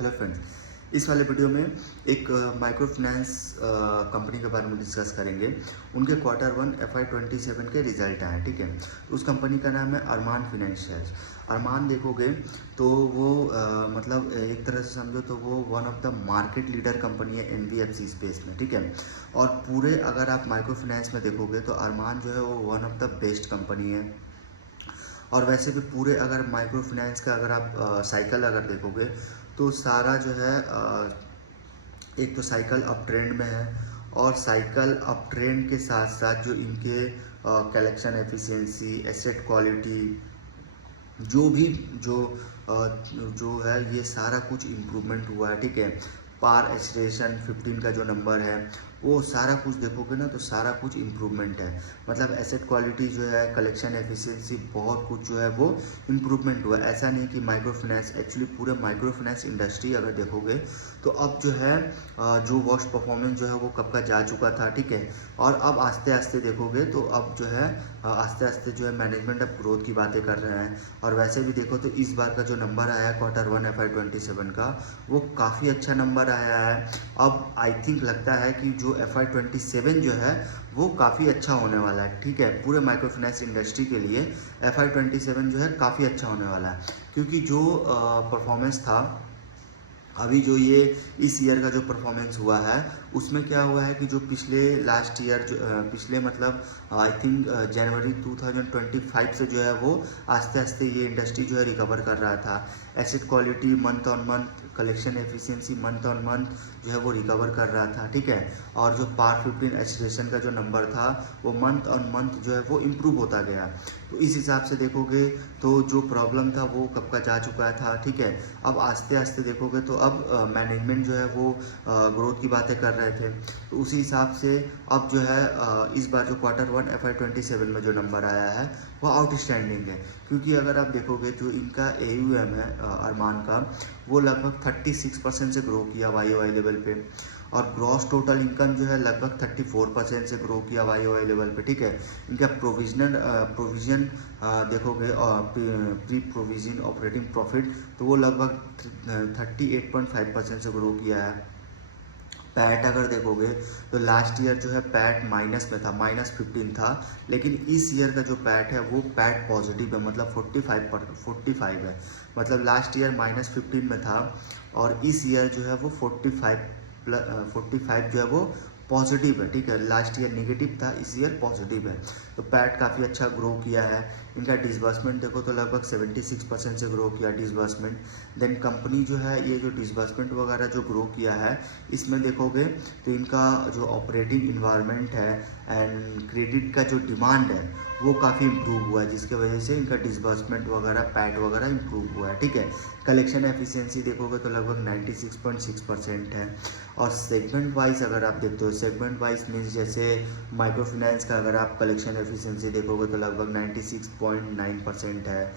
Hello friends, इस वाले video में एक माइक्रो फाइनेंस कंपनी के बारे में डिस्कस करेंगे। उनके Q1 FY27 के रिजल्ट आए, ठीक है। तो उस कंपनी का नाम है अरमान फाइनेंशियल। अरमान देखोगे तो वो मतलब एक तरह से समझो तो वो one of the market leader company है NBFC स्पेस में, ठीक है। और पूरे अगर आप माइक्रो फाइनेंस में देखोगे तो अरमान जो है वो one of the best company है। और वैसे भी पूरे अगर माइक्रो फाइनेंस का अगर आप साइकिल अगर देखोगे तो सारा जो है एक तो साइकिल अप ट्रेंड में है, और साइकिल अप ट्रेंड के साथ साथ जो इनके कलेक्शन एफिशिएंसी, एसेट क्वालिटी, जो भी जो जो है ये सारा कुछ इम्प्रूवमेंट हुआ है, ठीक है। पार एक्सलेशन 15 का जो नंबर है वो सारा कुछ देखोगे ना तो सारा कुछ इम्प्रूवमेंट है। मतलब एसेट क्वालिटी जो है, कलेक्शन एफिशिएंसी, बहुत कुछ जो है वो इम्प्रूवमेंट हुआ है। ऐसा नहीं कि माइक्रो फाइनेंस, एक्चुअली पूरे माइक्रो फाइनेंस इंडस्ट्री अगर देखोगे तो अब जो है जो वर्स्ट परफॉर्मेंस जो है वो कब का जा चुका था, ठीक है। और अब आस्ते आस्ते देखोगे तो अब जो है आस्ते आस्ते जो है मैनेजमेंट अब ग्रोथ की बातें कर रहे हैं। और वैसे भी देखो तो इस बार का जो नंबर आया है Q1 FY27 का वो काफ़ी अच्छा नंबर आया है। अब आई थिंक लगता है कि जो FY27 जो है वो काफ़ी अच्छा होने वाला है, ठीक है। पूरे माइक्रो फाइनेंस इंडस्ट्री के लिए FY27 जो है काफ़ी अच्छा होने वाला है, क्योंकि जो परफॉर्मेंस था अभी, जो ये इस ईयर का जो परफॉर्मेंस हुआ है उसमें क्या हुआ है कि जो पिछले लास्ट ईयर जो पिछले मतलब आई थिंक जनवरी 2025 से जो है वो आस्ते आस्ते ये इंडस्ट्री जो है रिकवर कर रहा था। Asset quality month on month, collection efficiency month on month जो है वो रिकवर कर रहा था, ठीक है। और जो पार 15 एक्सलेशन का जो नंबर था वो मंथ ऑन मंथ जो है वो इम्प्रूव होता गया। तो इस हिसाब से देखोगे तो जो प्रॉब्लम था वो कब का जा चुका था, ठीक है। अब आस्ते आस्ते देखोगे तो अब मैनेजमेंट जो है वो ग्रोथ की बातें कर रहे थे, तो उसी हिसाब से अब जो है इस बार जो Q1 FY27 में जो नंबर आया है वो आउटस्टैंडिंग है। क्योंकि अगर आप देखोगे जो इनका AUM है अरमान का, वो लगभग 36% से ग्रो किया YoY लेवल पे। और ग्रॉस टोटल इनकम जो है लगभग 34% से ग्रो किया YoY लेवल पे, ठीक है। इनका प्रोविजन देखोगे और प्री प्रोविजन ऑपरेटिंग प्रॉफिट तो वो लगभग 38.5% से ग्रो किया है। पैट अगर देखोगे तो लास्ट ईयर जो है पैट माइनस में था, -15 था, लेकिन इस ईयर का जो पैट है वो पैट पॉजिटिव है, मतलब 45 है। मतलब लास्ट ईयर -15 में था और इस ईयर जो है वो 45 जो है वो पॉजिटिव है, ठीक है। लास्ट ईयर नेगेटिव था, इस ईयर पॉजिटिव है। तो पैट काफ़ी अच्छा ग्रो किया है। इनका डिसबर्समेंट देखो तो लगभग 76% से ग्रो किया डिसबर्समेंट। देन कंपनी जो है ये जो डिसबर्समेंट वगैरह जो ग्रो किया है इसमें देखोगे तो इनका जो ऑपरेटिंग इन्वायरमेंट है एंड क्रेडिट का जो डिमांड है वो काफ़ी इम्प्रूव हुआ है, जिसके वजह से इनका डिसबर्समेंट वगैरह पैट वगैरह इम्प्रूव हुआ है, ठीक है। कलेक्शन एफिशिएंसी देखोगे तो लगभग 96.6% है। और सेगमेंट वाइज अगर आप देखते हो, सेगमेंट वाइज मीन्स जैसे माइक्रो फाइनेंस का अगर आप कलेक्शन एफिशिएंसी देखोगे तो लगभग 96.9% है।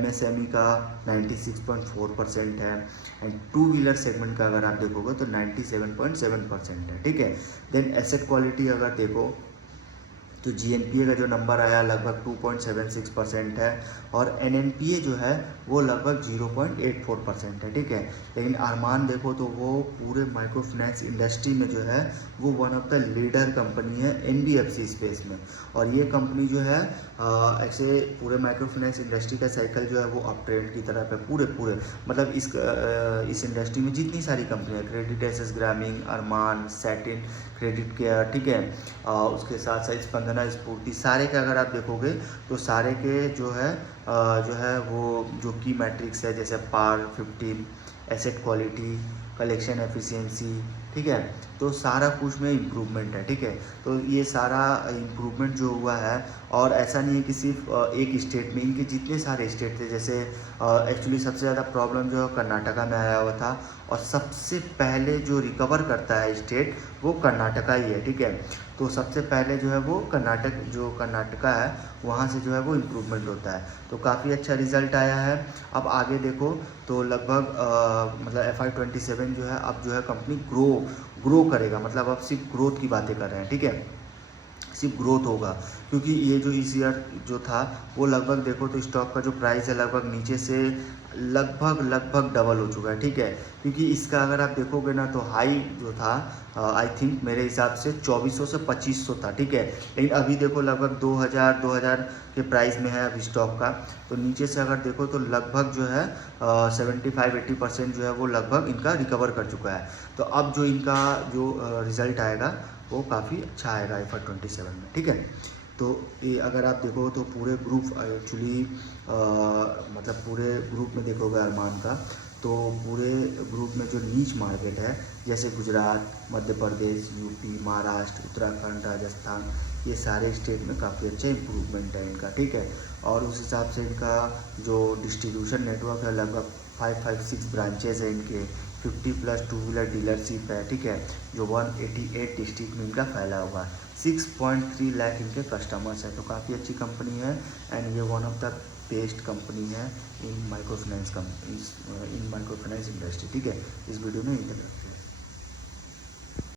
MSME का 96.4% है। एंड टू व्हीलर सेगमेंट का अगर आप देखोगे तो 97.7% है, ठीक है। देन एसेट क्वालिटी अगर देखो तो GNPA का जो नंबर आया लगभग 2.76% है, और NNPA जो है वो लगभग 0.84% है, ठीक है। लेकिन अरमान देखो तो वो पूरे माइक्रो फाइनेंस इंडस्ट्री में जो है वो one of the leader company है NBFC स्पेस में। और ये कंपनी जो है ऐसे पूरे माइक्रो फाइनेंस इंडस्ट्री का साइकिल जो है वो अप ट्रेंड की तरफ है। पूरे मतलब इस इंडस्ट्री में जितनी सारी कंपनियाँ, क्रेडिट एसेस ग्रामीण, अरमान, सैटिन, क्रेडिट केयर, ठीक है, उसके साथ साथ स्पंदना स्फूर्ति, सारे के अगर आप देखोगे तो सारे के जो है वो जो की मैट्रिक्स है जैसे पार 15, एसेट क्वालिटी, कलेक्शन एफिशिएंसी, ठीक है, तो सारा कुछ में इम्प्रूवमेंट है, ठीक है। तो ये सारा इम्प्रूवमेंट जो हुआ है, और ऐसा नहीं है कि सिर्फ एक स्टेट में, इनके जितने सारे स्टेट थे, जैसे एक्चुअली सबसे ज़्यादा प्रॉब्लम जो है कर्नाटका में आया हुआ था, और सबसे पहले जो रिकवर करता है स्टेट वो कर्नाटका ही है, ठीक है। तो सबसे पहले जो है वो कर्नाटका है वहाँ से जो है वो इम्प्रूवमेंट होता है। तो काफ़ी अच्छा रिजल्ट आया है। अब आगे देखो तो लगभग मतलब FY27 जो है अब जो है कंपनी ग्रो करेगा, मतलब अब सिर्फ ग्रोथ की बातें कर रहे हैं, ठीक है, सिर्फ ग्रोथ होगा। क्योंकि ये जो इस ईयर जो था वो लगभग देखो तो स्टॉक का जो प्राइस है लगभग नीचे से लगभग डबल हो चुका है, ठीक है। क्योंकि इसका अगर आप देखोगे ना तो हाई जो था आई थिंक मेरे हिसाब से 2400 से 2500 था, ठीक है। लेकिन अभी देखो लगभग 2000 के प्राइस में है अभी स्टॉक का। तो नीचे से अगर देखो तो लगभग जो है 75-80% जो है वो लगभग इनका रिकवर कर चुका है। तो अब जो इनका जो रिज़ल्ट आएगा वो काफ़ी अच्छा आएगा FY27 में, ठीक है। तो ये अगर आप देखो तो पूरे ग्रुप एक्चुअली मतलब पूरे ग्रुप में देखोगे अरमान का, तो पूरे ग्रुप में जो नीच मार्केट है जैसे गुजरात, मध्य प्रदेश, यूपी, महाराष्ट्र, उत्तराखंड, राजस्थान, ये सारे स्टेट में काफ़ी अच्छा इम्प्रूवमेंट है इनका, ठीक है। और उस हिसाब से इनका जो डिस्ट्रीब्यूशन नेटवर्क है लगभग 556 ब्रांचेज है इनके, 50+ टू व्हीलर डीलरशिप है, ठीक है, जो 188 डिस्ट्रिक्ट में इनका फैला हुआ है। 6.3 लाख इनके कस्टमर्स हैं। तो काफ़ी अच्छी कंपनी है एंड ये one of the best company है इन माइक्रो फाइनेंस इंडस्ट्री, ठीक है। इस वीडियो में इतना